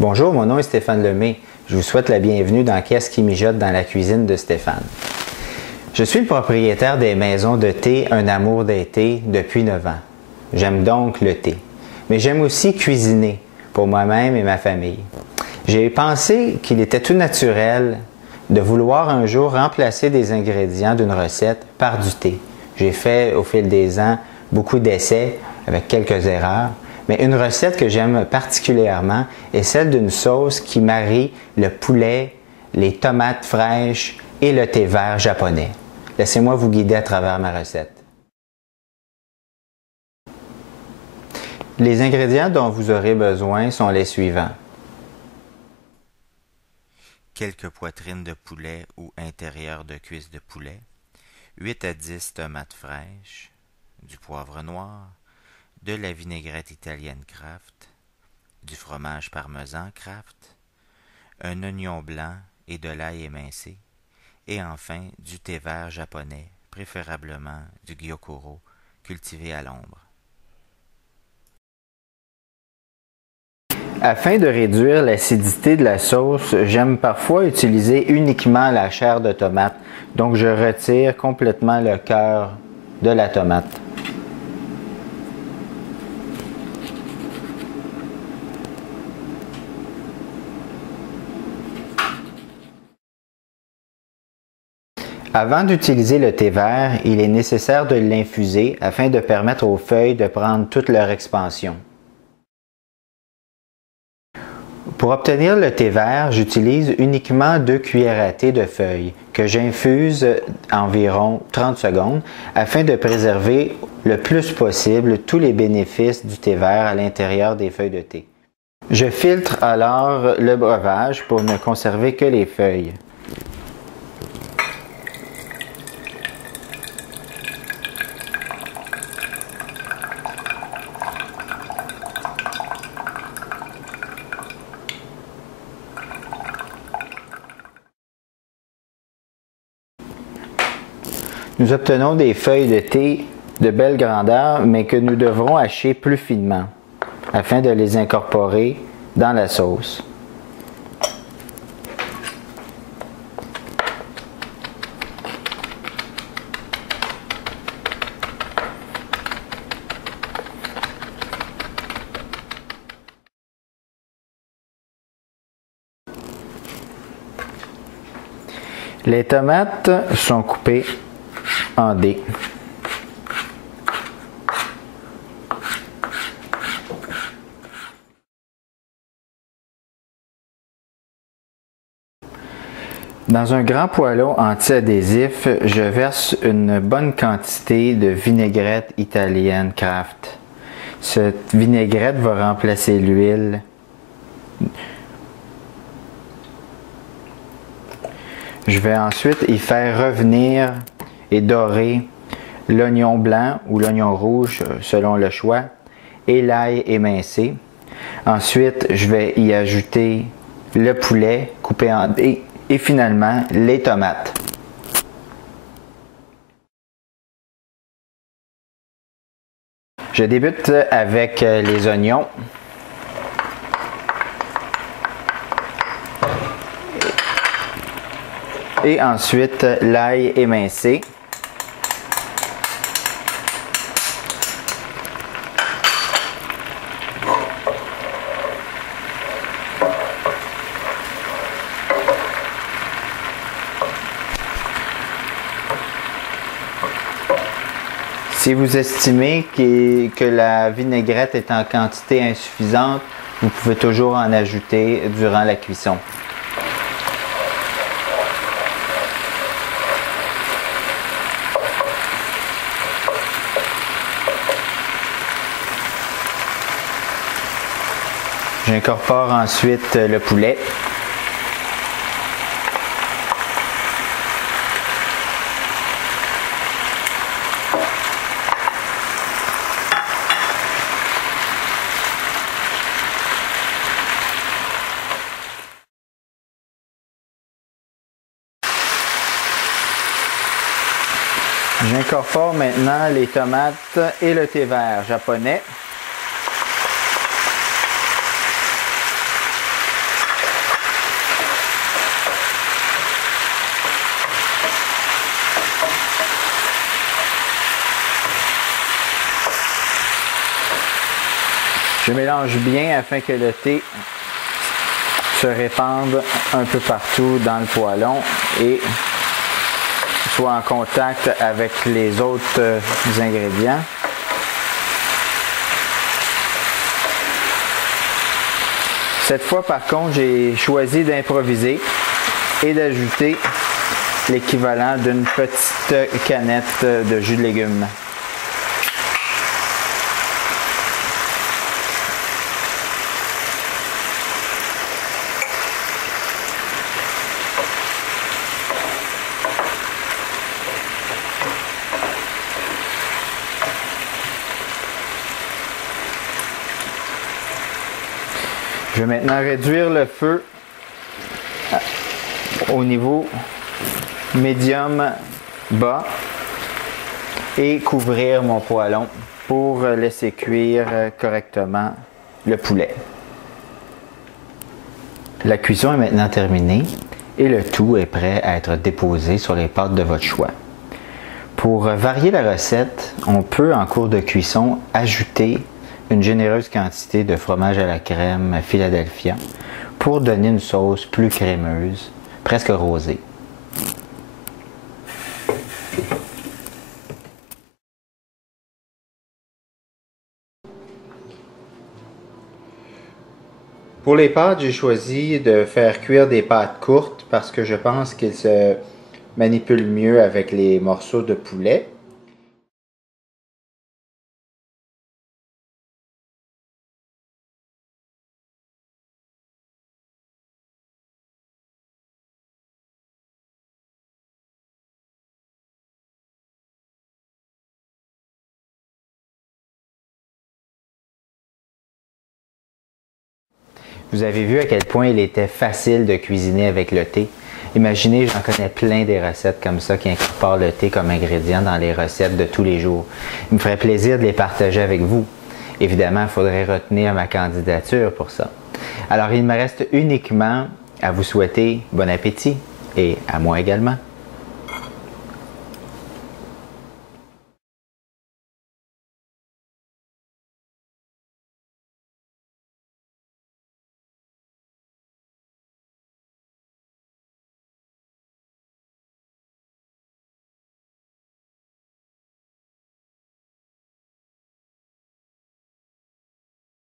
Bonjour, mon nom est Stéphane Lemay. Je vous souhaite la bienvenue dans Qu'est-ce qui mijote dans la cuisine de Stéphane. Je suis le propriétaire des maisons de thé Un amour d'été depuis 9 ans. J'aime donc le thé. Mais j'aime aussi cuisiner pour moi-même et ma famille. J'ai pensé qu'il était tout naturel de vouloir un jour remplacer des ingrédients d'une recette par du thé. J'ai fait au fil des ans beaucoup d'essais avec quelques erreurs. Mais une recette que j'aime particulièrement est celle d'une sauce qui marie le poulet, les tomates fraîches et le thé vert japonais. Laissez-moi vous guider à travers ma recette. Les ingrédients dont vous aurez besoin sont les suivants. Quelques poitrines de poulet ou intérieur de cuisses de poulet, 8 à 10 tomates fraîches, du poivre noir, de la vinaigrette italienne Kraft, du fromage parmesan Kraft, un oignon blanc et de l'ail émincé, et enfin du thé vert japonais, préférablement du gyokuro, cultivé à l'ombre. Afin de réduire l'acidité de la sauce, j'aime parfois utiliser uniquement la chair de tomate. Donc je retire complètement le cœur de la tomate. Avant d'utiliser le thé vert, il est nécessaire de l'infuser afin de permettre aux feuilles de prendre toute leur expansion. Pour obtenir le thé vert, j'utilise uniquement 2 cuillères à thé de feuilles que j'infuse environ 30 secondes afin de préserver le plus possible tous les bénéfices du thé vert à l'intérieur des feuilles de thé. Je filtre alors le breuvage pour ne conserver que les feuilles. Nous obtenons des feuilles de thé de belle grandeur, mais que nous devrons hacher plus finement, afin de les incorporer dans la sauce. Les tomates sont coupées en dés. Dans un grand poêlon anti-adhésif, je verse une bonne quantité de vinaigrette italienne Kraft. Cette vinaigrette va remplacer l'huile. Je vais ensuite y faire revenir et dorer l'oignon blanc ou l'oignon rouge selon le choix et l'ail émincé. Ensuite, je vais y ajouter le poulet coupé en dés et finalement les tomates. Je débute avec les oignons. Et ensuite l'ail émincé. Si vous estimez que la vinaigrette est en quantité insuffisante, vous pouvez toujours en ajouter durant la cuisson. J'incorpore ensuite le poulet. J'incorpore maintenant les tomates et le thé vert japonais. Je mélange bien afin que le thé se répande un peu partout dans le poêlon et soit en contact avec les autres ingrédients. Cette fois, par contre, j'ai choisi d'improviser et d'ajouter l'équivalent d'une petite canette de jus de légumes. Je vais maintenant réduire le feu au niveau médium bas et couvrir mon poêlon pour laisser cuire correctement le poulet. La cuisson est maintenant terminée et le tout est prêt à être déposé sur les pâtes de votre choix. Pour varier la recette, on peut en cours de cuisson ajouter une généreuse quantité de fromage à la crème Philadelphia pour donner une sauce plus crémeuse, presque rosée. Pour les pâtes, j'ai choisi de faire cuire des pâtes courtes parce que je pense qu'elles se manipulent mieux avec les morceaux de poulet. Vous avez vu à quel point il était facile de cuisiner avec le thé. Imaginez, j'en connais plein des recettes comme ça qui incorporent le thé comme ingrédient dans les recettes de tous les jours. Il me ferait plaisir de les partager avec vous. Évidemment, il faudrait retenir ma candidature pour ça. Alors, il me reste uniquement à vous souhaiter bon appétit et à moi également.